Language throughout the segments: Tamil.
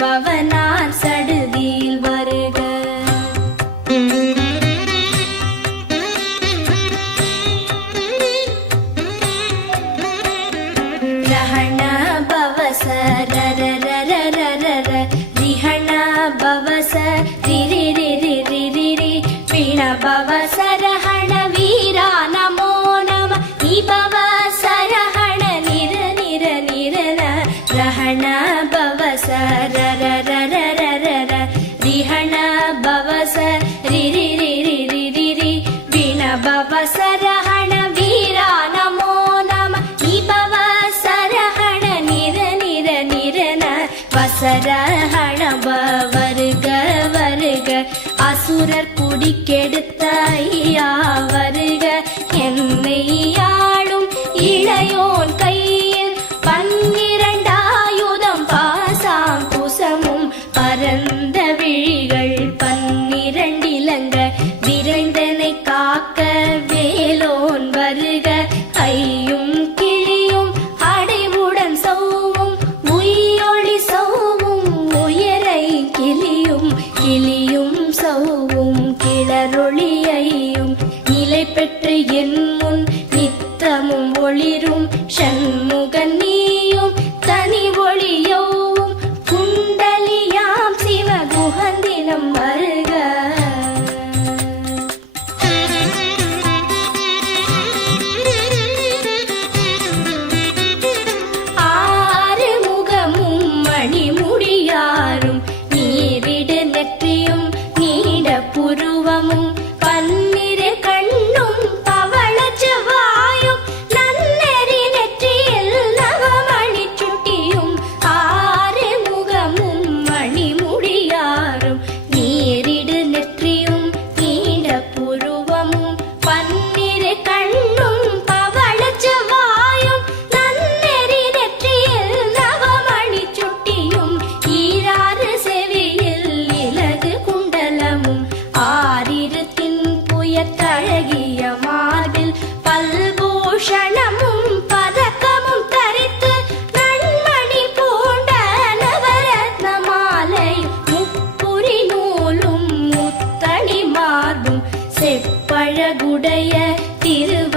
ಭವನ குடிக்கெடுத்தாய் அவர்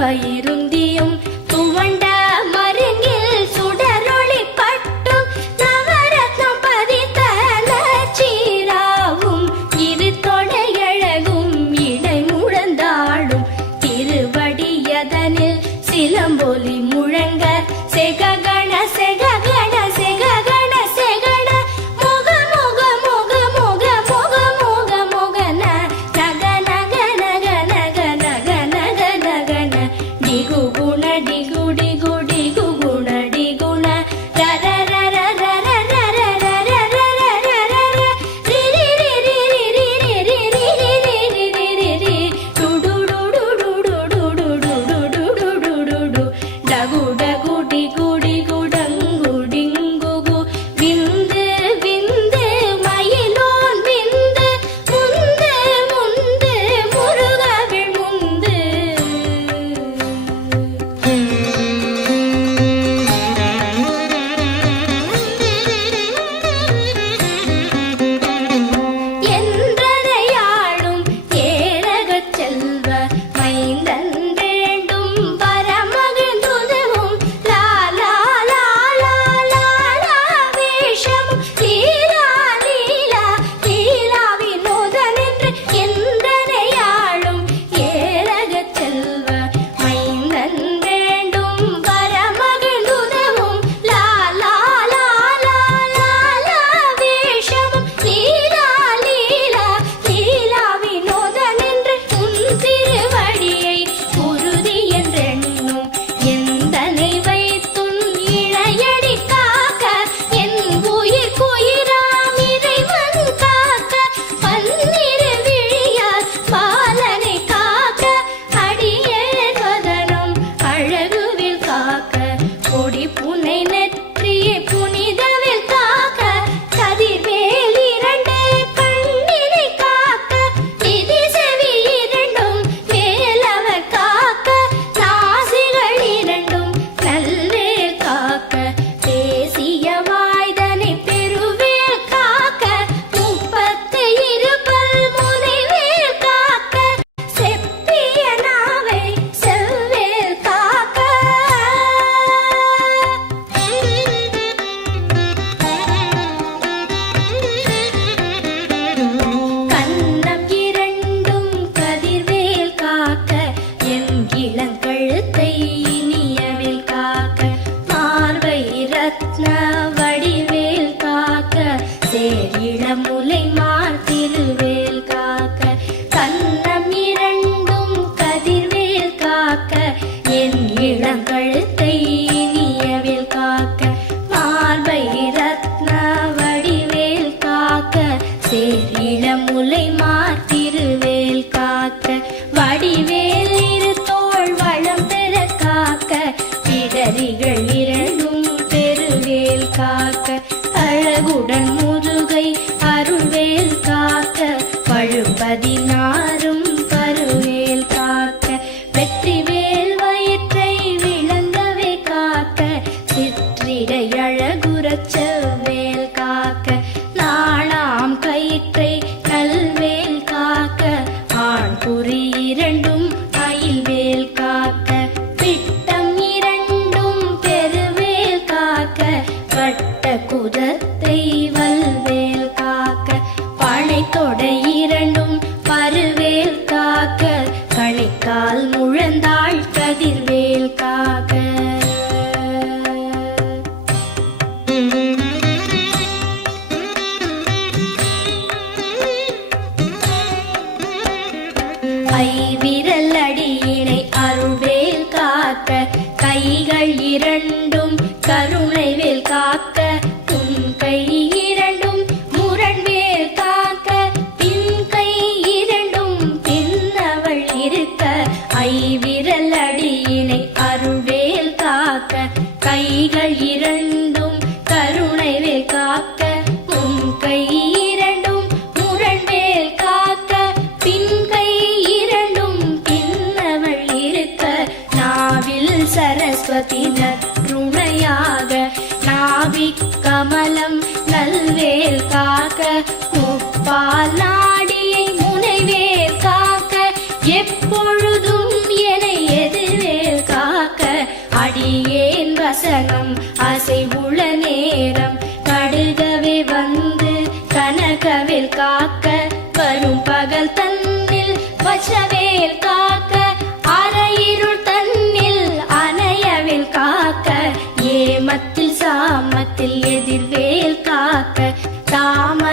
திருவயிருந்தியும்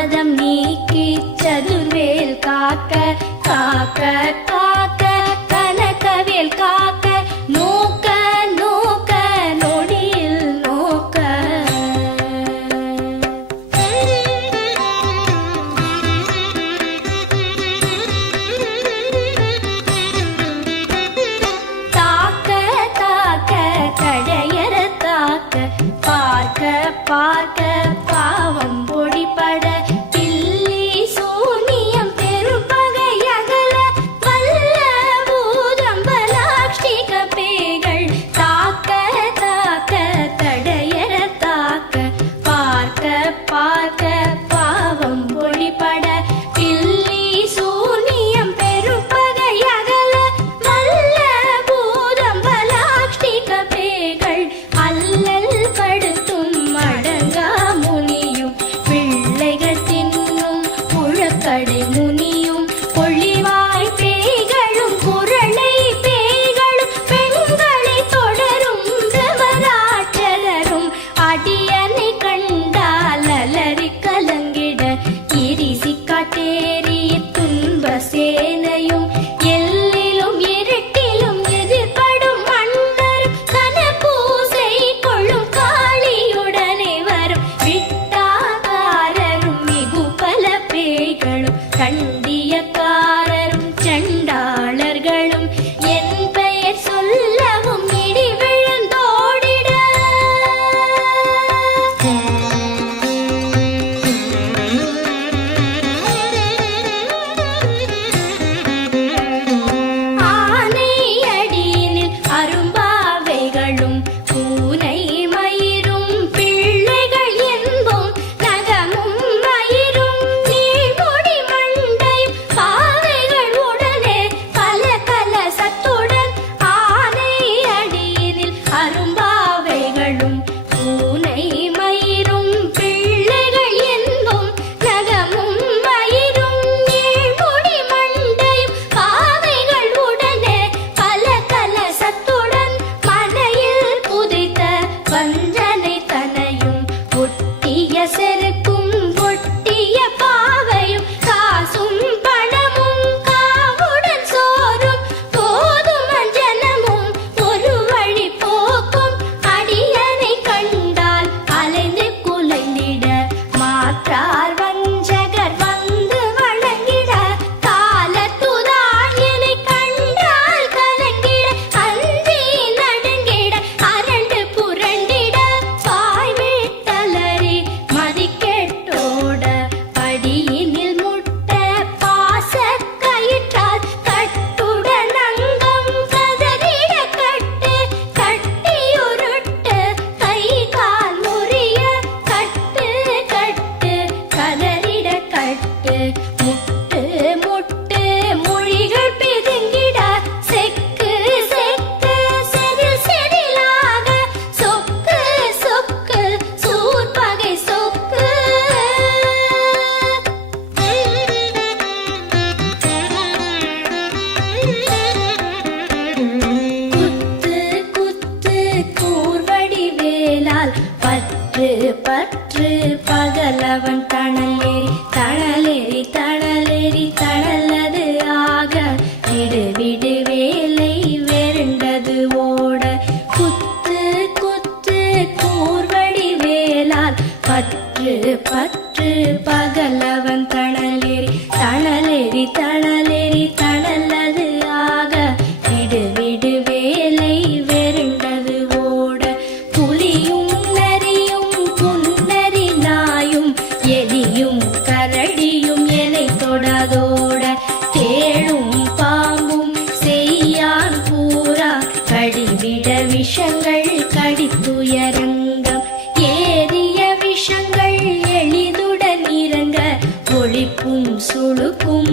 தாமதம் நீக்கி துடிப்பும் சுழுக்கும்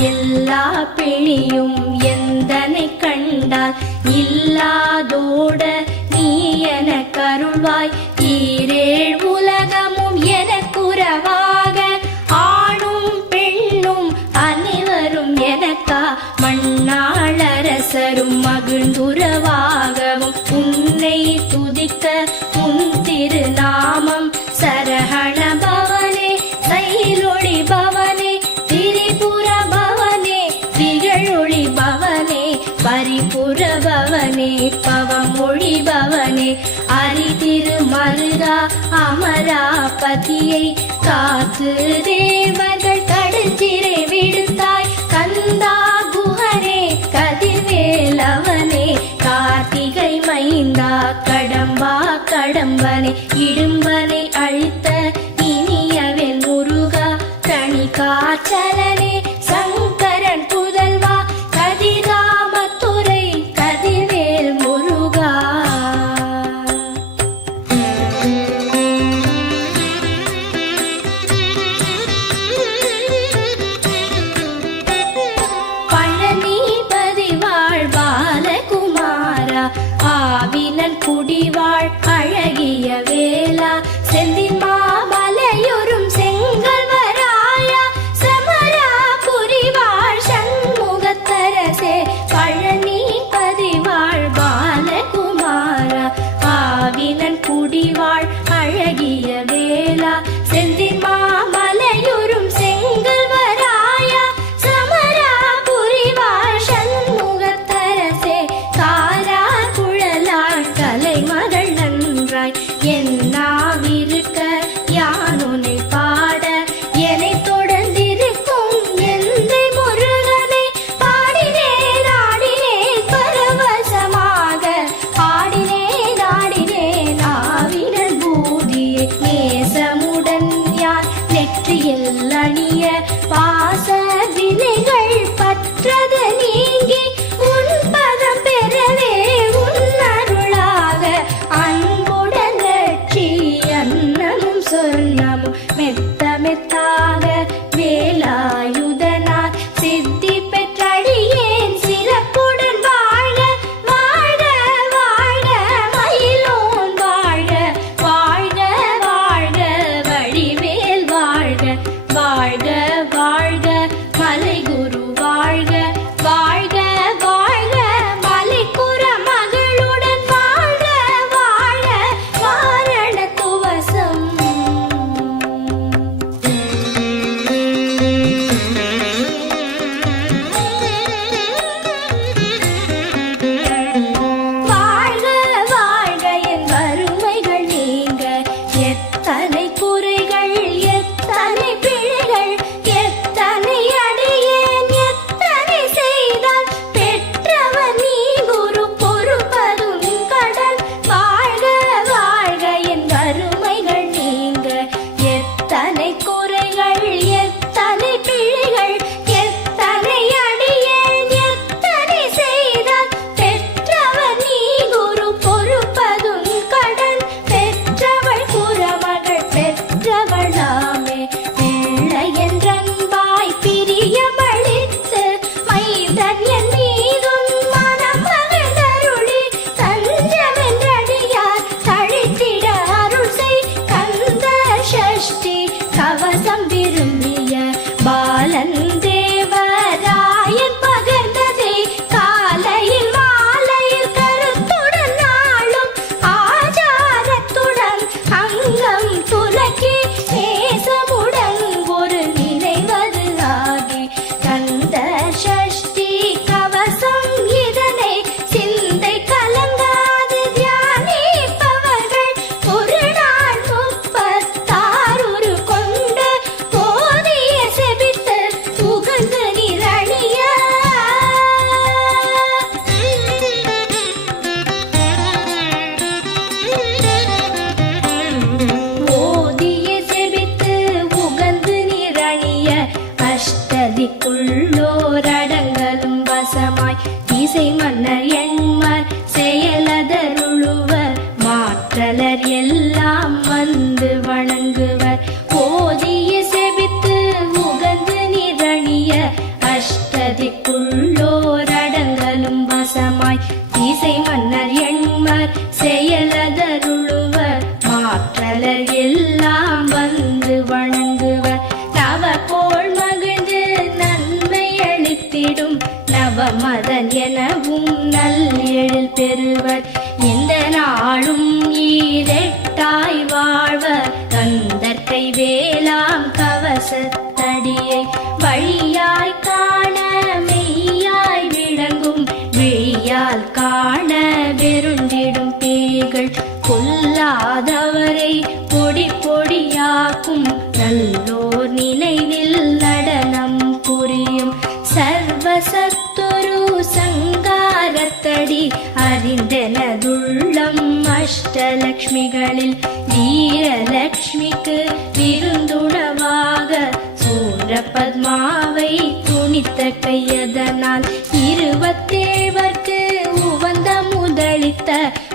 எல்லா பிழியும் எந்தனை கண்டால் இல்லாதோட நீ என கருள்வாய். ஈரேழ் உலக அமராபதியை காத்து தேவர்கள் கடுச்சிறை விடுத்தாய். கந்தா குஹரே கதிர்வேலவனே கார்த்திகை மைந்தா கடம்பா கடம்பனை இடும்பனை அழித்த இனியவன் முருகா தனி காச்சலனே வாழ்க வேளாம் கவசத்தடியை வழியாய் காண மெய்யாய் விளங்கும் விழியால் காண வெருண்டிடும் பேய்கள் கொல்லாதவரை பொடி பொடியாக்கும் நல்லோர் நினைவில் நடனம் புரியும் சர்வசத்துரு சங்காரத்தடி அறிந்தனதுள்ளம் அஷ்டலக்ஷ்மிகளில் வீரலக்ஷ்மிக்கு பத்மாவை துணித்த கையதனால் இருபத்தேழ்வர்க்கு உவந்த முதலித்த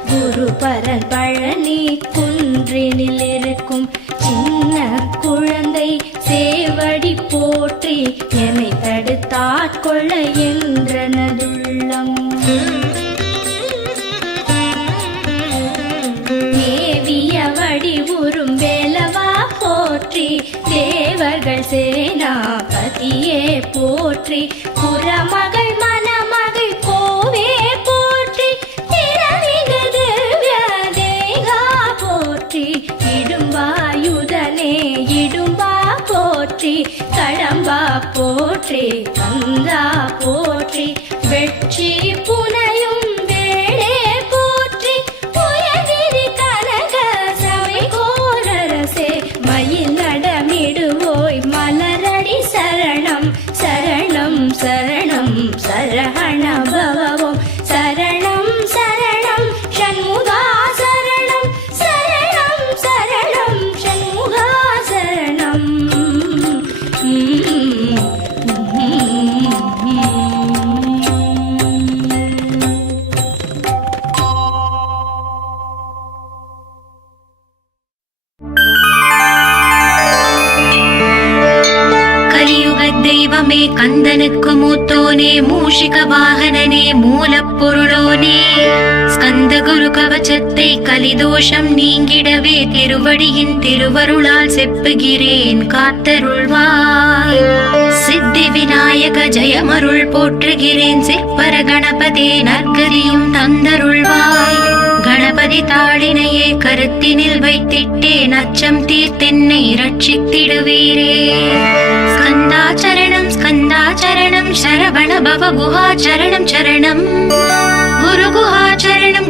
குரு பரன் பழனி குன்றினில் இருக்கும் சின்ன குழந்தை சேவடி போற்றி என்னை தடுத்தாட்கொள்ள என்ற போற்றி. புறமகள் மணமகள் கோவே போற்றி. திறமிகது திவ்ய போற்றி. இடும்பாயுதனே இடும்பா போற்றி. கடம்பா போற்றி கந்தா போற்றி. வெற்றி திருவருளால் செப்புகிறேன் காத்தருள்வாய். சித்தி விநாயக ஜெயமருள் போற்றுகிறேன் சிற்பர கணபதே நற்கரியும் தந்தருள்வாய். கணபதி தாளினையே கருத்தினில் வைத்திட்டேன் அச்சம் தீர்த்தென்னை ரட்சித்திடுவீரே ஸ்கந்தாச்சரணம் ஸ்கந்தாச்சரணம் சரவண பவ குஹாச்சரணம் சரணம். குரு குஹாச்சரணம்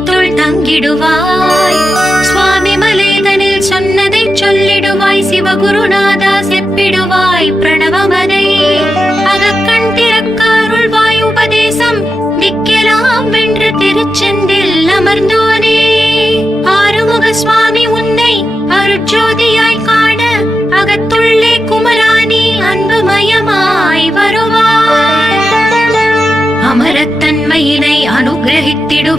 இதயத்துள் தங்கிடுவாய். சுவாமி மலேதனில் சொன்னதை சொல்லிடுவாய். சிவகுருநாதா செப்பிடுவாய். பிரணவமதை அகக்கண் திறக்க அருள்வாய் உபதேசம் நிக்கலாம் வென்று திருச்செந்தில் அமர்ந்தோனே. ஆறுமுக சுவாமி உன்னை அருட்சோதியாய் காண அகத்துள்ளே குமராணி அன்புமயமாய் வருவாய். அமரத்தன்மையினை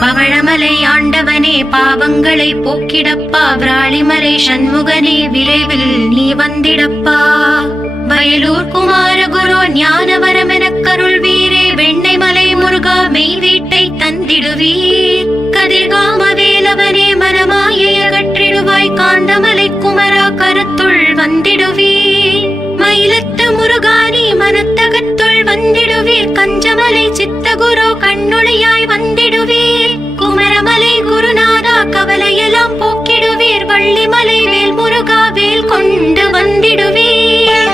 பவழமலை ஆண்டவனே பாவங்களை போக்கிடப்பா. விராளிமலை சண்முகனே விரைவில் நீ வந்திடப்பா. வயலூர் குமாரகுரு ஞானவரமெனக் கருள் வீரே வெண்ணைமலை முருகா மெய் வீட்டை தந்திடுவீர். கதிர்காம வேலவனே மனமாயை அகற்றிடுவாய். காந்தமலை குமரா கருத்துள் வந்திடுவீர். மயிலத்து முருகானி மனத்தகத்துள் வந்திடுவீர். கஞ்சமலை சித்தகுரு கண்ணுளியாய் வந்திடுவீர். குமரமலை குருநாதா கவலையெல்லாம் போக்கிடுவீர். வள்ளிமலை வேல் முருகா வேல் கொண்டு வந்திடுவீர்.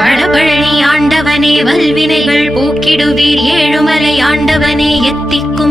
பழபழனி ஆண்டவனே வல்வினைகள் போக்கிடுவீர். ஏழுமலை ஆண்டவனே எத்தி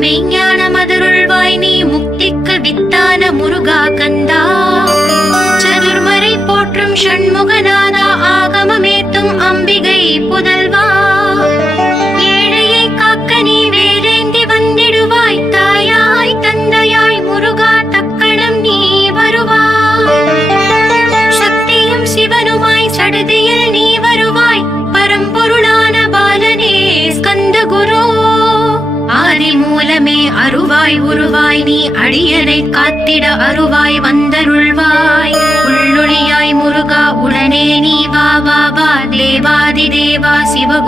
மெய்ஞான மதுருள்வாய் நீ முக்திக்கு வித்தான முருகா கந்தா. சதுர்மறை போற்றும் ஷண்முகநாதா ஆகமமேத்தும் அம்பிகை புதர்